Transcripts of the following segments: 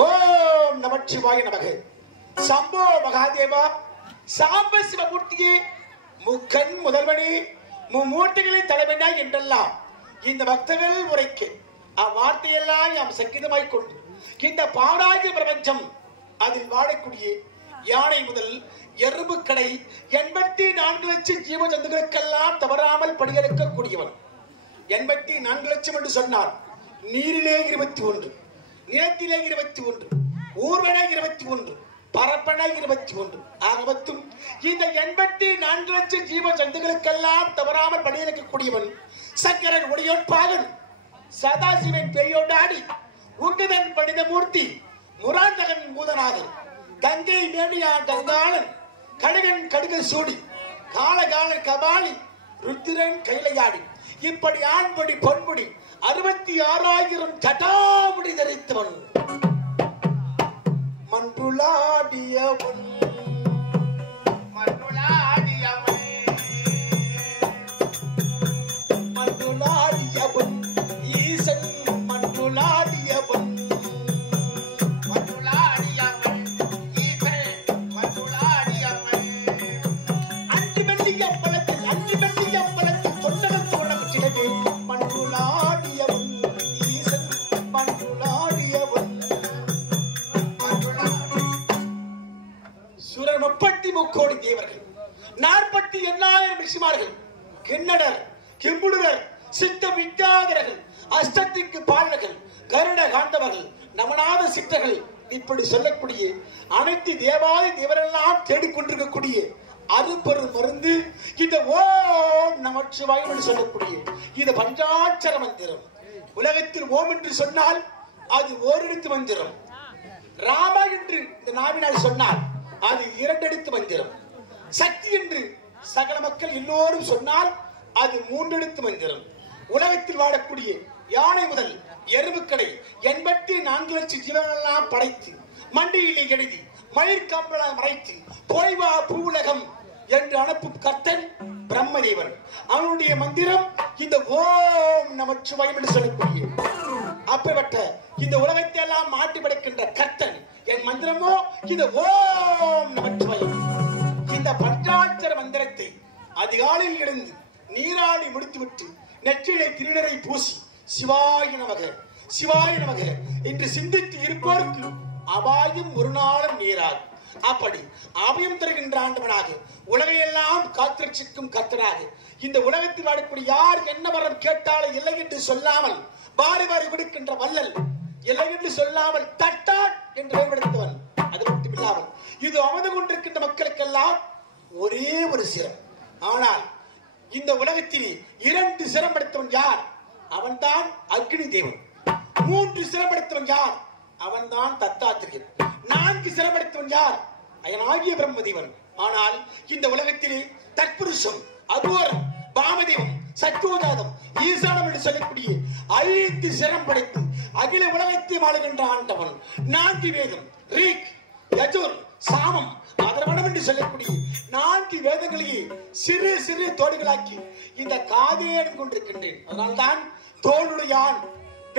ஓம் நமச்சிவாய நமக. சம்போ மகாதேவா, சாம்ப சிவமூர்த்தியே, முக்கன் முதல்வனே, மும்மூர்த்திகளின் தலைவனாய் என்றெல்லாம் இந்த பக்தர்கள் உரைக்க அவ்வார்த்தையெல்லாம் நாம் சங்கீதமாய் கொண்டு இந்த பாராஜ பிரபஞ்சம் அதில் வாழக்கூடிய யானை முதல் எறும்பு கடை 84 லட்சம் ஜீவ ஜந்துக்களுக்கெல்லாம் தவறாமல் படியெடுக்கக்கூடியவன். 84 லட்சம் என்று சொன்னார். நீரிலே 21, நிலத்திலே 21, ஊர்வன 21, பரப்பன 21. ஆகமத்தும் இந்த 84 லட்சம் ஜீவ ஜந்துக்களுக்கெல்லாம் தவறாமல் படியெடுக்கக்கூடியவன் சங்கரன் உடையோன் பாகன், சதாசிவன் பெரியோடாடி, உங்கதன் பணித மூர்த்தி, முராந்தகன் பூதநாதன், கங்கை மேடியான் கங்காளன், கடுகன் கடுக சூடி, காலகாலன் கபாலி, ருத்திரன் கைலையாடி, இப்படி ஆண்படி பொன்முடி 66,000 ஜட்டாமுடி தரித்தவன், மண்டுளாடியவன் மண்டுளாடியவன் ஈசன் மண்டுளாடியவன் கோடி தேவர்கள், 48,000 ரிஷிமார்கள், கிண்ணடர், கிம்புடுவர், சித்த வித்யாதரர்கள், அஷ்டத்திற்கு பாடல்கள், கருட காண்டவர்கள், நமநாத சித்தர்கள், இப்படி சொல்லக்கூடிய அனைத்து தேவாதி தேவரெல்லாம் தேடிக்கொண்டிருக்கக்கூடிய அரும்பெரும் மருந்து இந்த ஓம் நமச்சிவாய என்று சொல்லக்கூடிய இது பஞ்சாட்சர மந்திரம். உலகத்தில் ஓம் என்று சொன்னால் அது ஓரெழுத்து மந்திரம். ராமா என்று இந்த நாவினால் சொன்னால் அது 2 எழுத்து மந்திரம். சக்தி என்று சகல மக்கள் எல்லோரும் சொன்னால் அது 3 எழுத்து மந்திரம். உலகத்தில் வாழக்கூடிய யானை முதல் எறும்புக்கடை 84 லட்சம் ஜீவனெல்லாம் படைத்து மண்டியிலே எழுதி மயிர் கம்பளால் மறைத்து போய்வா பூவுலகம் என்று அனுப்பும் கர்த்தன் பிரம்மதேவன். அவனுடைய மந்திரம் இந்த ஓம் நமச்சிவாயம் என்று சொல்லக்கூடிய அப்பப்பட்ட இந்த உலகத்தை எல்லாம் மாற்றி படைக்கின்ற கர்த்தன் என் மந்திரமோ இந்த ஓம் நமச்சிவாயம். இந்த பஞ்சாட்சர மந்திரத்தை அதிகாலையில் எழுந்து நீராடி முடித்துவிட்டு நெற்றிலை திருநரை பூசி சிவாய நமக சிவாய நமக என்று சிந்தித்து இருப்போருக்கு அபாயம் ஒரு நாளும் நேராது. அப்படி அபயம் தருகின்ற ஆண்டவனாக உலகையெல்லாம் காத்திரட்சிக்கும் கர்த்தனாக இந்த உலகத்தில் வாழக்கூடிய யார் என்ன வரம் கேட்டாலும் இல்லை என்று சொல்லாமல் வாரி வாரி கொடுக்கின்ற வல்லல், இல்லை என்று சொல்லாமல் தட்டான் என்று பயன்படுத்துவன். அது மட்டும் இல்லாமல் இது அமர்ந்து கொண்டிருக்கின்ற மக்களுக்கெல்லாம் ஒரே ஒரு சிரம். ஆனால் இந்த உலகத்தில் 2 சிரம் படைத்தவன் யார்? அவன்தான் அக்னி தேவன். 3 சிரம் படைத்தவன் யார்? அவன்தான் தத்தாத்திரியன். 4 சிரம் படைத்தவன் யார்? அயனாகிய பிரம்மதேவன். ஆனால் இந்த உலகத்திலே தற்புருஷம், அகோரம், பாமதேவம், சத்யோஜாதம், ஈசானம் என்று சொல்லக்கூடிய 5 சிரம் படைத்து அகில உலகத்தை ஆளுகின்ற ஆண்டவன். 4 வேதம், ரீக், யஜுர், சாமம், அதர்வனம் என்று சொல்லக்கூடிய 4 வேதங்களையே சிறு சிறு தோடுகளாக்கி இந்த காதேடு கொண்டிருக்கின்றேன். அதனால்தான் தோளுடையான்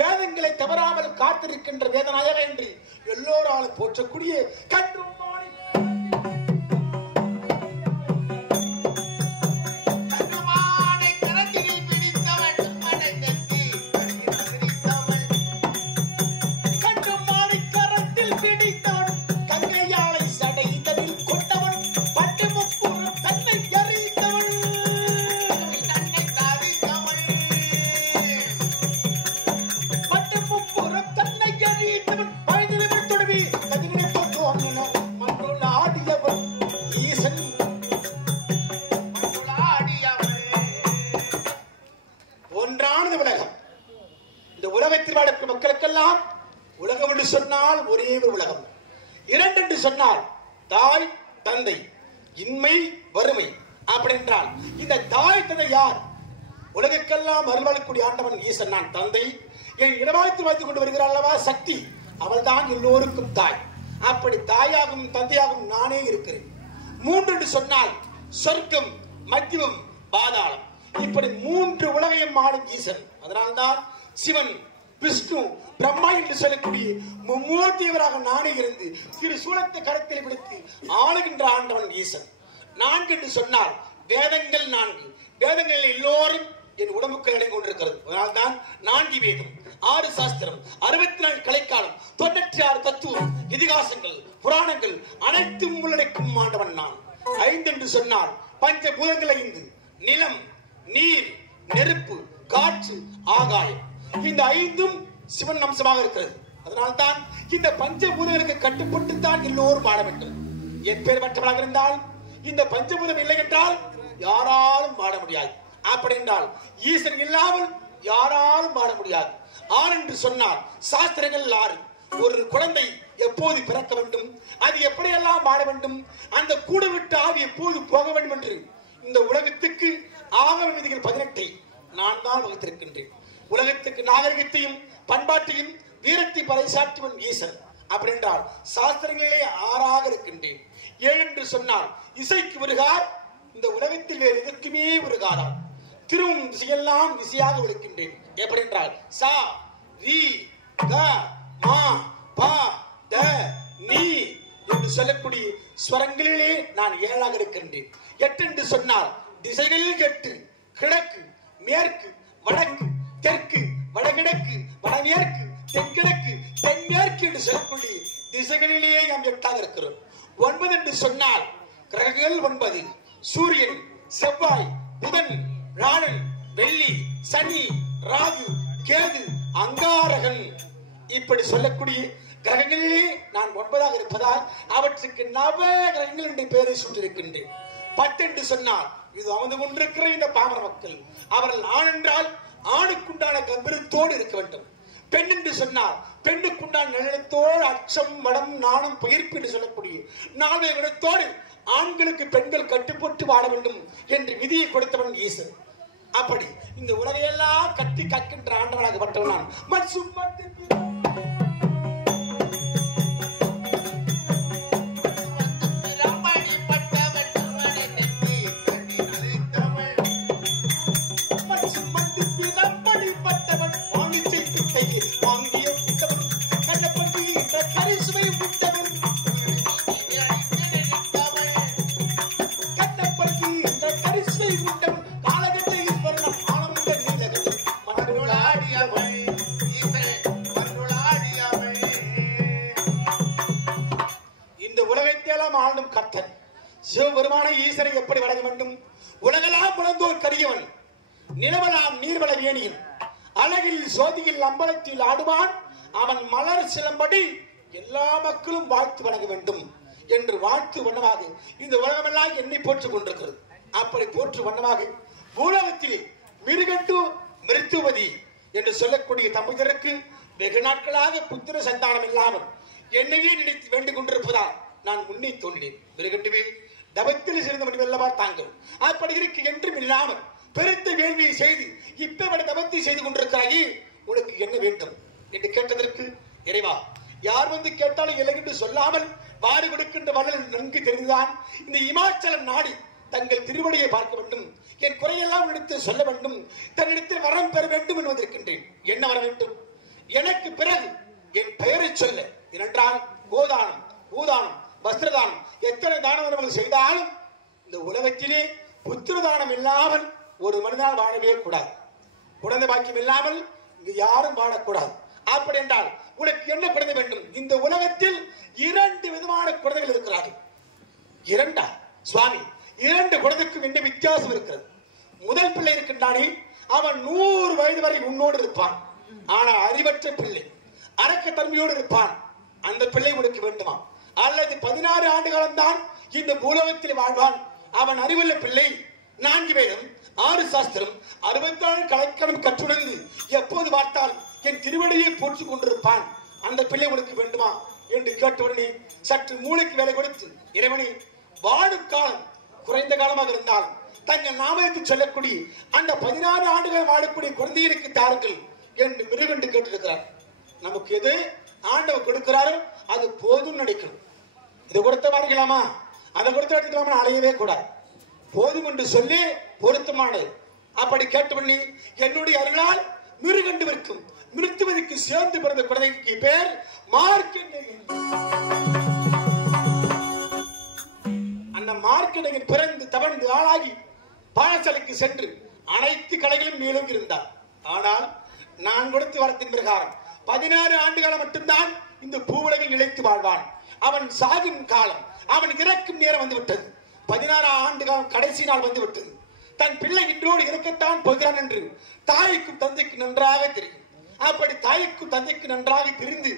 வேதங்களை தவறாமல் காத்திருக்கின்ற வேதநாயக என்று எல்லோராலும் போற்றக்கூடிய கன்றும் மக்களுக்கெல்லாம் உலகம் என்று சொன்னால் ஒரே ஒரு உலகம். 2 என்று சொன்னால் தாய் தந்தை, இன்மை வறுமை. அப்படி என்றால் இந்த தாய் தந்தை யார்? உலகெல்லாம் அருள்வாழக்கூடிய ஆண்டவன் ஈசன். நான் தந்தை, என் இடவாய்த்து வைத்துக் கொண்டு வருகிறாள் அல்லவா சக்தி, அவள் தான் எல்லோருக்கும் தாய். அப்படி தாயாகவும் தந்தையாகவும் நானே இருக்கிறேன். 3 என்று சொன்னால் சொர்க்கம், மத்தியம், பாதாளம். இப்படி 3 உலகையும் ஆளும் ஈசன். அதனால்தான் சிவன் விஷ்ணு, பிரம்மா என்று சொல்லக்கூடிய மும்மூர்த்தியவராக நானே இருந்து திரு சூலத்தை கரத்தில் பிடித்து ஆளுகின்ற ஆண்டவன் ஈசன். 4 என்று சொன்னால் வேதங்கள் 4. வேதங்கள் எல்லோரும் என் உடம்புக்குள் அடங்கி கொண்டிருக்கிறது. அதனால்தான் 4 வேதம், 6 சாஸ்திரம், 64 கலைக்காலம், 96 தத்துவம், இதிகாசங்கள், புராணங்கள் அனைத்தும் உள்ளடக்கும் ஆண்டவன் நான். 5 என்று சொன்னால் பஞ்சபூதங்கள் 5: நிலம், நீர், நெருப்பு, காற்று, ஆகாயம். இந்த 5ம் சிவன் அம்சமாக இருக்கிறது. அதனால்தான் இந்த பஞ்சபூதங்களுக்கு கட்டுப்பட்டு தான் எல்லோரும் வாழ வேண்டும். எப்பேற்பட்டவராக இருந்தால் இந்த பஞ்சபூதம் இல்லை என்றால் யாராலும் வாழ முடியாது. அப்படி என்றால் ஈசன் இல்லாமல் யாராலும் வாழ முடியாது. 6 என்று சொன்னால் சாஸ்திரங்கள் 6. ஒரு குழந்தை எப்போது பிறக்க வேண்டும், அது எப்படியெல்லாம் வாழ வேண்டும், அந்த கூடு விட்டு ஆவி எப்போது போக வேண்டும் என்று இந்த உலகத்துக்கு ஆகம விதிகள் 18 நான் தான் வகுத்திருக்கின்றேன். உலகத்துக்கு நாகரிகத்தையும் பண்பாட்டையும் வீரத்தை பறைசாற்றுவன் ஈசன். அப்படி என்றால் சாஸ்திரங்களே 6ஆக இருக்கின்றேன். 7 என்று சொன்னால் இசைக்கு வருகார், இந்த உலகத்தில் வேறு எதற்குமே வருகாரார். திருவும் திசையெல்லாம் திசையாக விழுக்கின்றேன். எப்படி என்றால் சா, ரி, க, மா, பா, த, நீ என்று சொல்லக்கூடிய ஸ்வரங்களிலே நான் 7ஆக இருக்கின்றேன். 8 என்று சொன்னால் திசைகளில் 8: கிழக்கு, மேற்கு, வடக்கு, தெற்கு, வடகிழக்கு, வடமேற்கு, தென்கிழக்கு, தென்மேற்கு என்று சொல்லக்கூடிய திசைகளிலேயே நாம் 8ஆக இருக்கிறோம். 9 என்று சொன்னால் கிரகங்கள் 9: சூரியன், செவ்வாய், புதன், வியாழன், வெள்ளி, சனி, ராகு, கேது, அங்காரகன். இப்படி சொல்லக்கூடிய கிரகங்களிலே நான் 9ஆக இருப்பதால் அவற்றுக்கு நவ கிரகங்கள் என்ற பெயரை சூட்டிருக்கின்றேன். 10 என்று சொன்னால் இது அமர்ந்து கொண்டிருக்கிற இந்த பாமர மக்கள், அவர்கள் ஆண் என்றால் ஆணுக்குண்டான கம்பீரத்தோடு இருக்க வேண்டும். பெண் என்று சொன்னால் பெண்ணுக்குண்டான நிலத்தோடு அச்சம், மடம், நாணம், பயிர்ப்பு என்று சொல்லக்கூடிய 4 குணத்தோடு ஆண்களுக்கு பெண்கள் கட்டுப்பட்டு வாழ வேண்டும் என்று விதியை கொடுத்தவன் ஈசன். அப்படி இந்த உலகையெல்லாம் கட்டி கற்கின்ற ஆண்டவனாகப்பட்டவன் நான். சிவபெருமான ஈசனை எப்படி வணங்க வேண்டும்? உலகெல்லாம் புலந்தோர் கரியவன், நிலவலாம் நீர்வள வேணியன், அழகில் சோதியில் அம்பலத்தில் ஆடுவான், அவன் மலர் சிலம்படி எல்லா மக்களும் வாழ்த்து வணங்க வேண்டும் என்று வாழ்த்து வண்ணமாக இந்த உலகமெல்லாம் என்னை போற்றுக் கொண்டிருக்கிறது. அப்படி போற்று வண்ணமாக பூலகத்திலே மிருகண்டு மிருத்துவதி என்று சொல்லக்கூடிய தம்பதியருக்கு வெகு நாட்களாக புத்திர சந்தானம் இல்லாமல் என்னையே நினைத்து வேண்டிக் கொண்டிருப்பதால் நான் முன்னே தோன்றினேன். மிருகண்டுவே தபத்தில் சிறந்த முடிவல்லவா தாங்கள், அப்படி இருக்கு என்றும் இல்லாமல் பெருத்த வேள்வியை செய்து இப்ப தபத்தை செய்து கொண்டிருக்கிறாயே, உனக்கு என்ன வேண்டும் என்று கேட்டதற்கு, இறைவா யார் வந்து கேட்டாலும் இல்லை என்று சொல்லாமல் வாரி கொடுக்கின்ற வள்ளல் நன்கு தெரிந்துதான் இந்த இமாச்சலம் நாடி தங்கள் திருவடியை பார்க்க வேண்டும், என் குறையெல்லாம் எடுத்து சொல்ல வேண்டும், தன்னிடத்தில் வரம் பெற வேண்டும் என்பதற்கின்றேன். என்ன வர வேண்டும்? எனக்கு பிறகு என் பெயரை சொல்ல. ஏனென்றால் கோதானம், பூதானம், வஸ்திரதானம் எத்தனை தானம் செய்தாலும் இந்த உலகத்திலே புத்திரதானம் இல்லாமல் ஒரு மனிதனால் வாழவே கூடாது. குழந்தை பாக்கியம் இல்லாமல் இங்கு யாரும் வாழக்கூடாது. அப்படி என்றால் உனக்கு என்ன குழந்தை வேண்டும்? இந்த உலகத்தில் 2 விதமான குழந்தைகள் இருக்கிறார்கள். 2 சுவாமி, 2 குழந்தைக்கும் என்ன வித்தியாசம் இருக்கிறது? முதல் பிள்ளை இருக்கின்றானே, அவன் 100 வயது வரை உன்னோடு இருப்பான். ஆனா அறிவற்ற பிள்ளை, அரக்க தன்மையோடு இருப்பான். அந்த பிள்ளை உனக்கு வேண்டுமா? அல்லது 16 ஆண்டு காலம் தான் இந்த பூலோகத்தில் வாழ்வான், அவன் அறிவுள்ள பிள்ளை, 4 வேதம், 6 சாஸ்திரம், 64 கலைக்கணம் கற்றுணர்ந்து எப்போது பார்த்தால் என் திருவடியை போற்றிக் கொண்டிருப்பான், அந்த பிள்ளை உனக்கு வேண்டுமா என்று கேட்டவுடனே சற்று மூளைக்கு வேலை கொடுத்து, இறைவனே வாழும் காலம் குறைந்த காலமாக இருந்தாலும் தங்கள் நாமத்தை சொல்லக்கூடிய அந்த 16 ஆண்டுகள் வாழக்கூடிய குழந்தைகளுக்கு தாருங்கள் என்று மிருகண்டு கேட்டிருக்கிறார். நமக்கு எது ஆண்டவர் கொடுக்கிறாரோ அது போதும் நினைக்கணும். இதை கொடுத்த வாடிக்கலாமா, அதை கொடுத்து எடுத்துக்கலாமா, அலையவே கூடாது. போதும் என்று சொல்லி பொருத்தமானது. அப்படி கேட்டபடி என்னுடைய அருளால் மிருகண்டு விற்கும் மிருத்துவதிக்கு சேர்ந்து பிறந்த குழந்தைக்கு பேர் மார்க்கண்டேயன். அந்த மார்க்கண்டேயன் பிறந்து தவழ்ந்து ஆளாகி பாடசாலைக்கு சென்று அனைத்து கலைகளும் மேலும் இருந்தார். ஆனால் நான் கொடுத்த வரத்தின் பிரகாரம் 16 ஆண்டுகாலம் மட்டும்தான் இந்த பூவுலகில் நிலைத்து வாழ்வான். அவன் சாகும் காலம், அவன் இறக்கும் நேரம் வந்துவிட்டது. 16 ஆண்டு காலம் கடைசி நாள் வந்துவிட்டது. தன் பிள்ளை இன்றோடு இறக்கத்தான் போகிறான் என்று தாய்க்கும் தந்தைக்கு நன்றாக தெரியும். அப்படி தாய்க்கும் தந்தைக்கு நன்றாக தெரிந்து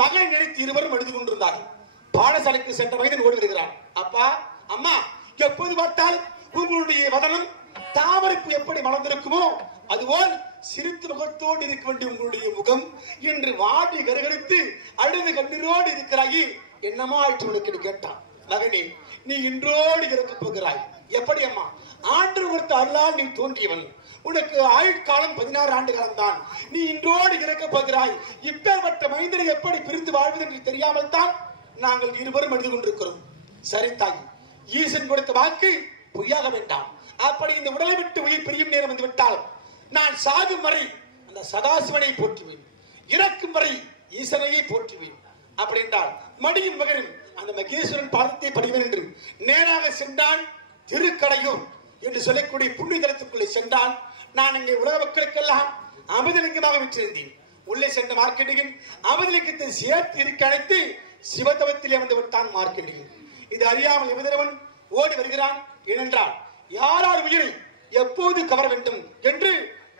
மகளை நினைத்து இருவரும் எழுது கொண்டிருந்தார்கள். பாடசாலைக்கு சென்ற வயதில் ஓடி வருகிறான். அப்பா, அம்மா, எப்போது பார்த்தால் உங்களுடைய வதனம் தாமரைப்பு எப்படி மலர்ந்திருக்குமோ அதுபோல் சிரித்து முகத்தோடு இருக்க வேண்டிய உங்களுடைய முகம் என்று வாடி கருகரித்து அழுது கண்ணீரோடு இருக்கிறாயி, என்னமா ஆயிற்று உனக்கு கேட்டான். மகனே, நீ இன்றோடு இறக்க போகிறாய். எப்படி அம்மா? ஆண்டு கொடுத்த அல்லால் நீ தோன்றியவன். உனக்கு ஆயுட்காலம் 16 ஆண்டு காலம் தான். நீ இன்றோடு இறக்க போகிறாய். இப்பேற்பட்ட மைந்தனை எப்படி பிரிந்து வாழ்வது என்று தெரியாமல் தான் நாங்கள் இருவரும் எழுதி கொண்டிருக்கிறோம். சரி தாய், ஈசன் கொடுத்த வாக்கு பொய்யாக வேண்டாம். அப்படி இந்த உடலை விட்டு உயிர் பிரியும் நேரம் வந்து விட்டால் நான் சாகும் வரை அந்த சதாசிவனை போற்றுவேன், இறக்கும் வரை ஈசனையே போற்றுவேன். அப்படி என்றால் மடியும் மகனும் அந்த மகேஸ்வரன் பாதத்தை பணிவேன் என்று நேராக சென்றான். திருக்கடையூர் என்று சொல்லக்கூடிய புண்ணியதலத்துக்குள்ளே சென்றான். நான் அங்கே உலக மக்களுக்கெல்லாம் அமிர்தலிங்கமாக விற்றிருந்தேன். உள்ளே சென்ற மார்க்கெட்டிங் அமிர்தலிங்கத்தை சேர்த்து இருக்க அழைத்து சிவதவத்திலே வந்து விட்டான் மார்க்கெட்டிங். இது அறியாமல் யமதர்மன் ஓடி வருகிறான். ஏனென்றால் யாரார் உயிரை எப்போது கவர வேண்டும் என்று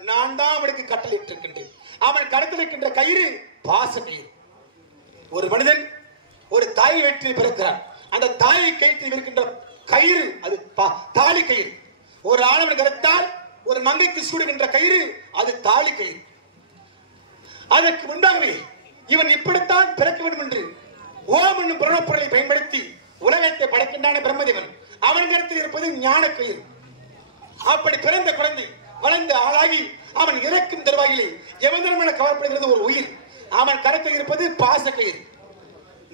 நான் தான் அவனுக்கு கட்டளையிட்டிருக்கின்றேன். அவன் கடத்திருக்கின்ற கயிறு பாச கயிறு. ஒரு மனிதன் ஒரு தாய் வயிற்றில் பிறக்கிறான். அந்த தாயை கயிற்றில் இருக்கின்ற கயிறு அது தாலி கயிறு. ஒரு ஆணவன் கருத்தால் ஒரு மங்கைக்கு சூடுகின்ற கயிறு அது தாலி கயிறு. அதற்கு முன்பாகவே இவன் இப்படித்தான் பிறக்க வேண்டும் என்று ஓம் என்னும் புரணப்பொருளை பயன்படுத்தி உலகத்தை படைக்கின்றான பிரம்மதேவன். அவன் கருத்தில் இருப்பது ஞான கயிறு. அப்படி பிறந்த குழந்தை வளர்ந்து ஆளாகி அவன் இறக்கும் தருவாயிலே யமதர்மன கவரப்படுகிறது ஒரு உயிர். அவன் கருத்தில் இருப்பது பாச கயிறு.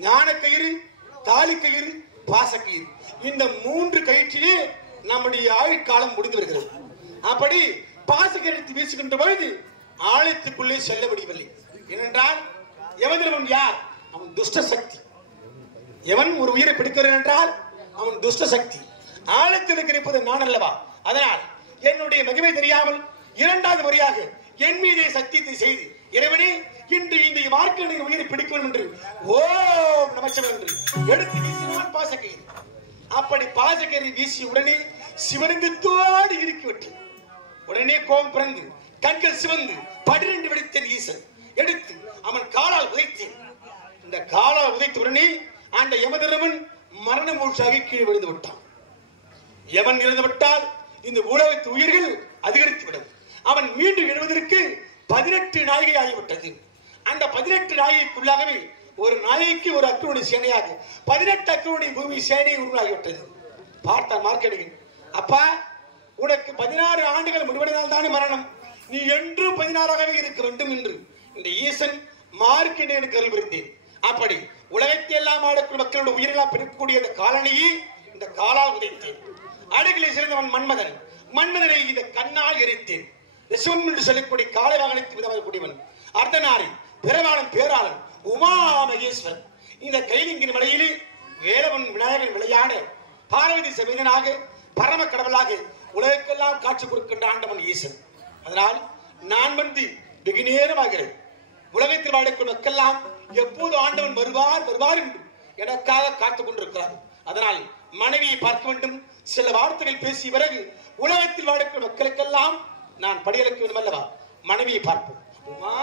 ஞான கயிறு, தாலி கயிறு, பாச கயிறு. இந்த 3 கயிற்றிலே நம்முடைய ஆயுட்காலம் முடிந்து வருகிறது. அப்படி பாச கயிறு வீசுகின்ற பொழுது ஆலயத்துக்குள்ளே செல்ல முடியவில்லை. ஏனென்றால் யமதர்மன் யார்? அவன் துஷ்ட சக்தி. எவன் ஒரு உயிரை பிடிக்கிறான் என்றால் அவன் துஷ்ட சக்தி. ஆழத்தில் இருப்பது நான் அல்லவா? அதனால் என்னுடைய மகிமை தெரியாமல் 2வது முறையாக என் மீதே சத்தியத்தை செய்து இறைவனே இன்று இந்த மார்க்கெட்டின் உயிரை பிடிக்கணும் என்று ஓம் நமச்சிவாய என்று எடுத்து வீசினான் பாசக்கயிறு. அப்படி பாசக்கயிறு வீசிய உடனே சிவலிங்கத்தோடு இறுக்கிவிட்டு உடனே கோபம் பிறந்து கண்கள் சிவந்து 12 வெடித்தேன். ஈசன் எடுத்து அவன் காலால் உதைத்தேன். இந்த காலால் உதைத்த உடனே அந்த யமதர்மன் மரண மூழ்காகி கீழே விழுந்து விட்டான். எவன் இறந்து விட்டால் இந்த உலகத்து உயிர்கள் அதிகரித்து விடும். அவன் மீண்டும் எழுவதற்கு 18 நாழிகை ஆகிவிட்டது. அந்த 18 நாழிகைக்குள்ளாகவே ஒரு நாளைக்கு ஒரு அக்ரூணி சேனையாக 18 அக்ரூணி பூமி சேனை உருவாகிவிட்டது. பார்த்தான் மார்க்கெட்டிங். அப்பா, உனக்கு 16 ஆண்டுகள் முடிவடைந்தால் தானே மரணம். நீ என்றும் 16ஆகவே இருக்க வேண்டும் என்று இந்த ஈசன் மார்க்கெட்டிங் கருள் புரிந்தேன். அப்படி உலகத்தை எல்லாம் ஆடக்கூடிய மக்களுடைய உயிரெல்லாம் பிறக்கக்கூடிய இந்த காலனியை இந்த காலால் உதைத்தேன். அழகிலே சிறந்தவன் மன்மதன். மன்மதனை இந்த கண்ணால் எரித்தேன். ரிஷவம் என்று சொல்லக்கூடிய காலை வாகனத்தை விதமாகக்கூடியவன் அர்த்தநாரி பிறவாளன் பேராளன் உமா மகேஸ்வரன். இந்த கைலிங்கின் மலையிலே வேலவன் விநாயகன் விளையாட பார்வதி சமேதனாக பரம கடவுளாக உலகெல்லாம் காட்சி கொடுக்கின்ற ஆண்டவன் ஈசன். அதனால் நான் வந்து வெகு நேரமாகிறேன். உலகத்தில் வாழக்கூடிய மக்கள்லாம் எப்போது ஆண்டவன் வருவார் வருவார் என்று எனக்காக காத்துக் கொண்டிருக்கிறார். அதனால் மனைவியை பார்க்க வேண்டும். சில வார்த்தைகள் பேசிய பிறகு உலகத்தில் வாழக்கூடிய மக்களுக்கெல்லாம் நான் படியளக்க வேண்டும் அல்லவா? மனைவியை பார்ப்போம். உமா